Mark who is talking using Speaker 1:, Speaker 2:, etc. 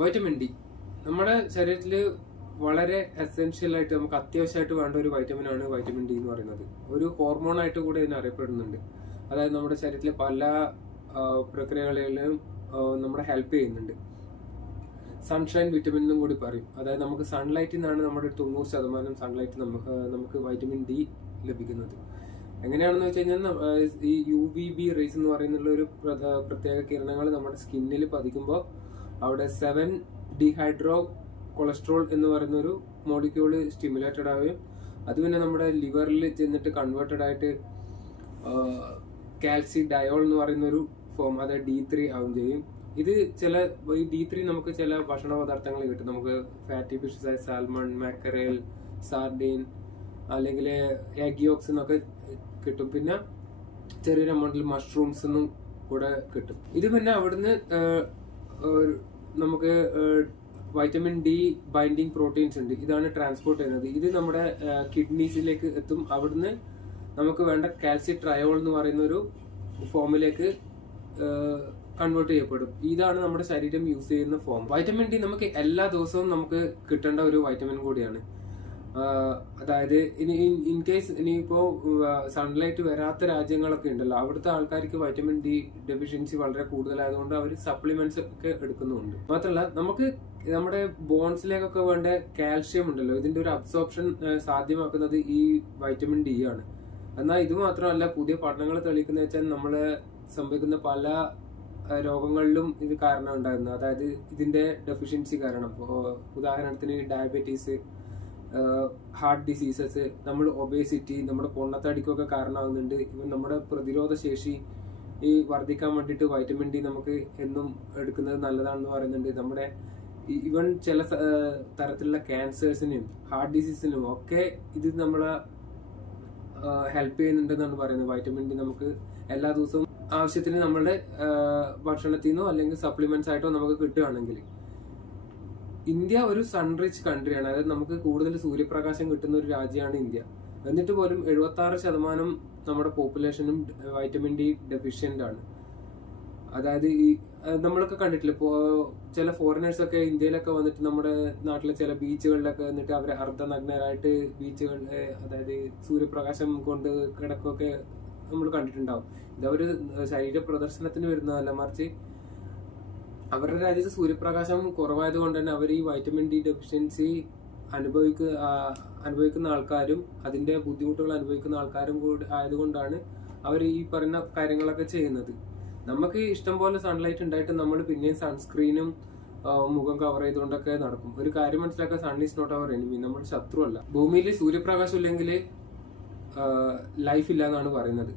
Speaker 1: Vitamin D. നമ്മുടെ ശരീരത്തിൽ വളരെ എസെൻഷ്യൽ ആയിട്ട് നമുക്ക് അത്യാവശ്യമായിട്ട് വേണ്ട ഒരു വൈറ്റമിൻ ആണ് വൈറ്റമിൻ ഡി എന്ന് പറയുന്നത്. ഒരു ഹോർമോൺ ആയിട്ട് കൂടെ ഇതിനെ അറിയപ്പെടുന്നുണ്ട്. അതായത് നമ്മുടെ ശരീരത്തിലെ പല പ്രക്രിയകളിലും നമ്മളെ ഹെൽപ്പ് ചെയ്യുന്നുണ്ട്. സൺഷൈൻ വിറ്റമിൻ എന്നും കൂടി പറയും. അതായത് നമുക്ക് സൺലൈറ്റിൽ നിന്നാണ് നമ്മുടെ തൊണ്ണൂറ് ശതമാനം സൺലൈറ്റ് നമുക്ക് നമുക്ക് വൈറ്റമിൻ ഡി ലഭിക്കുന്നത്. എങ്ങനെയാണെന്ന് വെച്ച് കഴിഞ്ഞാൽ ഈ യു വി ബി റേസ് എന്ന് പറയുന്ന ഒരു പ്രത്യേക കിരണങ്ങൾ നമ്മുടെ സ്കിന്നിൽ പതിക്കുമ്പോൾ അവിടെ സെവൻ ഡിഹൈഡ്രോ കൊളസ്ട്രോൾ എന്ന് പറയുന്ന ഒരു മോളിക്യൂൾ സ്റ്റിമുലേറ്റഡ് ആവുകയും അത് പിന്നെ നമ്മുടെ ലിവറിൽ ചെന്നിട്ട് കൺവേർട്ടഡ് ആയിട്ട് കാൽസി ഡയോൾ എന്ന് പറയുന്ന ഒരു ഫോം അതായത് ഡി ത്രീ ആവുകയും ചെയ്യും. ഇത് ചില ഈ ഡി ത്രീ നമുക്ക് ചില ഭക്ഷണ പദാർത്ഥങ്ങൾ കിട്ടും. നമുക്ക് ഫാറ്റി ഫിഷസ് ആയ സാൽമൺ മാക്കറേൽ സാർഡീൻ അല്ലെങ്കിൽ എഗിയോക്സ് എന്നൊക്കെ കിട്ടും. പിന്നെ ചെറിയൊരു എമൗണ്ടിൽ മഷ്റൂംസ് എന്നും കൂടെ കിട്ടും. ഇത് പിന്നെ അവിടുന്ന് നമുക്ക് വൈറ്റമിൻ ഡി ബൈൻഡിങ് പ്രോട്ടീൻസ് ഉണ്ട്. ഇതാണ് ട്രാൻസ്പോർട്ട് ചെയ്യുന്നത്. ഇത് നമ്മുടെ കിഡ്നീസിലേക്ക് എത്തും. അവിടുന്ന് നമുക്ക് വേണ്ട കാൽസ്യം ട്രയോൾ എന്ന് പറയുന്ന ഒരു ഫോമിലേക്ക് കൺവേർട്ട് ചെയ്യപ്പെടും. ഇതാണ് നമ്മുടെ ശരീരം യൂസ് ചെയ്യുന്ന ഫോം വൈറ്റമിൻ ഡി നമുക്ക് എല്ലാ ദിവസവും നമുക്ക് കിട്ടേണ്ട ഒരു വൈറ്റമിൻ കൂടിയാണ്. അതായത് ഇനി ഇൻ കേസ് ഇനിയിപ്പോ സൺലൈറ്റ് വരാത്ത രാജ്യങ്ങളൊക്കെ ഉണ്ടല്ലോ അവിടുത്തെ ആൾക്കാർക്ക് വൈറ്റമിൻ ഡി ഡെഫിഷ്യൻസി വളരെ കൂടുതലായതുകൊണ്ട് അവർ സപ്ലിമെന്റ്സ് ഒക്കെ എടുക്കുന്നുണ്ട്. മാത്രമല്ല നമുക്ക് നമ്മുടെ ബോൺസിലേക്കൊക്കെ വേണ്ട കാൽഷ്യം ഉണ്ടല്ലോ ഇതിന്റെ ഒരു അബ്സോർപ്ഷൻ സാധ്യമാക്കുന്നത് ഈ വൈറ്റമിൻ ഡി ആണ്. എന്നാൽ ഇത് മാത്രമല്ല പുതിയ പഠനങ്ങൾ തെളിയിക്കുന്ന വെച്ചാൽ നമ്മൾ സംഭവിക്കുന്ന പല രോഗങ്ങളിലും ഇത് കാരണം ഉണ്ടായിരുന്നു. അതായത് ഇതിന്റെ ഡെഫിഷ്യൻസി കാരണം. ഉദാഹരണത്തിന് ഡയബറ്റീസ് ഹാർട്ട് ഡിസീസസ് നമ്മൾ ഒബേസിറ്റി നമ്മുടെ പൊണ്ണത്തടിക്കൊക്കെ കാരണമാകുന്നുണ്ട്. ഇവൻ നമ്മുടെ പ്രതിരോധ ശേഷി ഈ വർദ്ധിക്കാൻ വേണ്ടിയിട്ട് വൈറ്റമിൻ ഡി നമുക്ക് എന്നും എടുക്കുന്നത് നല്ലതാണെന്ന് പറയുന്നുണ്ട്. നമ്മുടെ ഇവൻ ചില തരത്തിലുള്ള ക്യാൻസേഴ്സിനും ഹാർട്ട് ഡിസീസിനും ഒക്കെ ഇത് നമ്മളെ ഹെൽപ്പ് ചെയ്യുന്നുണ്ടെന്നാണ് പറയുന്നത്. വൈറ്റമിൻ ഡി നമുക്ക് എല്ലാ ദിവസവും ആവശ്യത്തിന് നമ്മളുടെ ഭക്ഷണത്തിൽ നിന്നോ അല്ലെങ്കിൽ സപ്ലിമെന്റ്സ് ആയിട്ടോ നമുക്ക് കിട്ടുകയാണെങ്കിൽ. ഇന്ത്യ ഒരു സൺറിച്ച് കൺട്രിയാണ് അതായത് നമുക്ക് കൂടുതൽ സൂര്യപ്രകാശം കിട്ടുന്ന ഒരു രാജ്യമാണ് ഇന്ത്യ. എന്നിട്ട് പോലും എഴുപത്തി ആറ് ശതമാനം നമ്മുടെ പോപ്പുലേഷനും വൈറ്റമിൻ ഡി ഡെഫിഷ്യന്റ് ആണ്. അതായത് ഈ നമ്മളൊക്കെ കണ്ടിട്ടില്ല ഇപ്പോൾ ചില ഫോറിനേഴ്സ് ഒക്കെ ഇന്ത്യയിലൊക്കെ വന്നിട്ട് നമ്മുടെ നാട്ടിലെ ചില ബീച്ചുകളിലൊക്കെ വന്നിട്ട് അവരെ അർദ്ധനഗ്നരായിട്ട് ബീച്ചുകൾ അതായത് സൂര്യപ്രകാശം കൊണ്ട് കിടക്കൊക്കെ നമ്മൾ കണ്ടിട്ടുണ്ടാവും. ഇതവർ ശരീര പ്രദർശനത്തിന് വരുന്നതല്ല മറിച്ച് അവരുടെ രാജ്യത്ത് സൂര്യപ്രകാശം കുറവായത് കൊണ്ട് തന്നെ അവർ ഈ വൈറ്റമിൻ ഡി ഡെഫിഷ്യൻസി അനുഭവിക്ക അനുഭവിക്കുന്ന ആൾക്കാരും അതിന്റെ ബുദ്ധിമുട്ടുകൾ അനുഭവിക്കുന്ന ആൾക്കാരും കൂടി ആയതുകൊണ്ടാണ് അവർ ഈ പറയുന്ന കാര്യങ്ങളൊക്കെ ചെയ്യുന്നത്. നമുക്ക് ഇഷ്ടംപോലെ സൺലൈറ്റ് ഉണ്ടായിട്ട് നമ്മൾ പിന്നെയും സൺസ്ക്രീനും മുഖം കവർ ചെയ്തുകൊണ്ടൊക്കെ നടക്കും. ഒരു കാര്യം മനസ്സിലാക്കാൻ sun is not our enemy നമ്മൾ ശത്രുവല്ല. ഭൂമിയിൽ സൂര്യപ്രകാശം ഇല്ലെങ്കിൽ ലൈഫ് ഇല്ല എന്നാണ് പറയുന്നത്.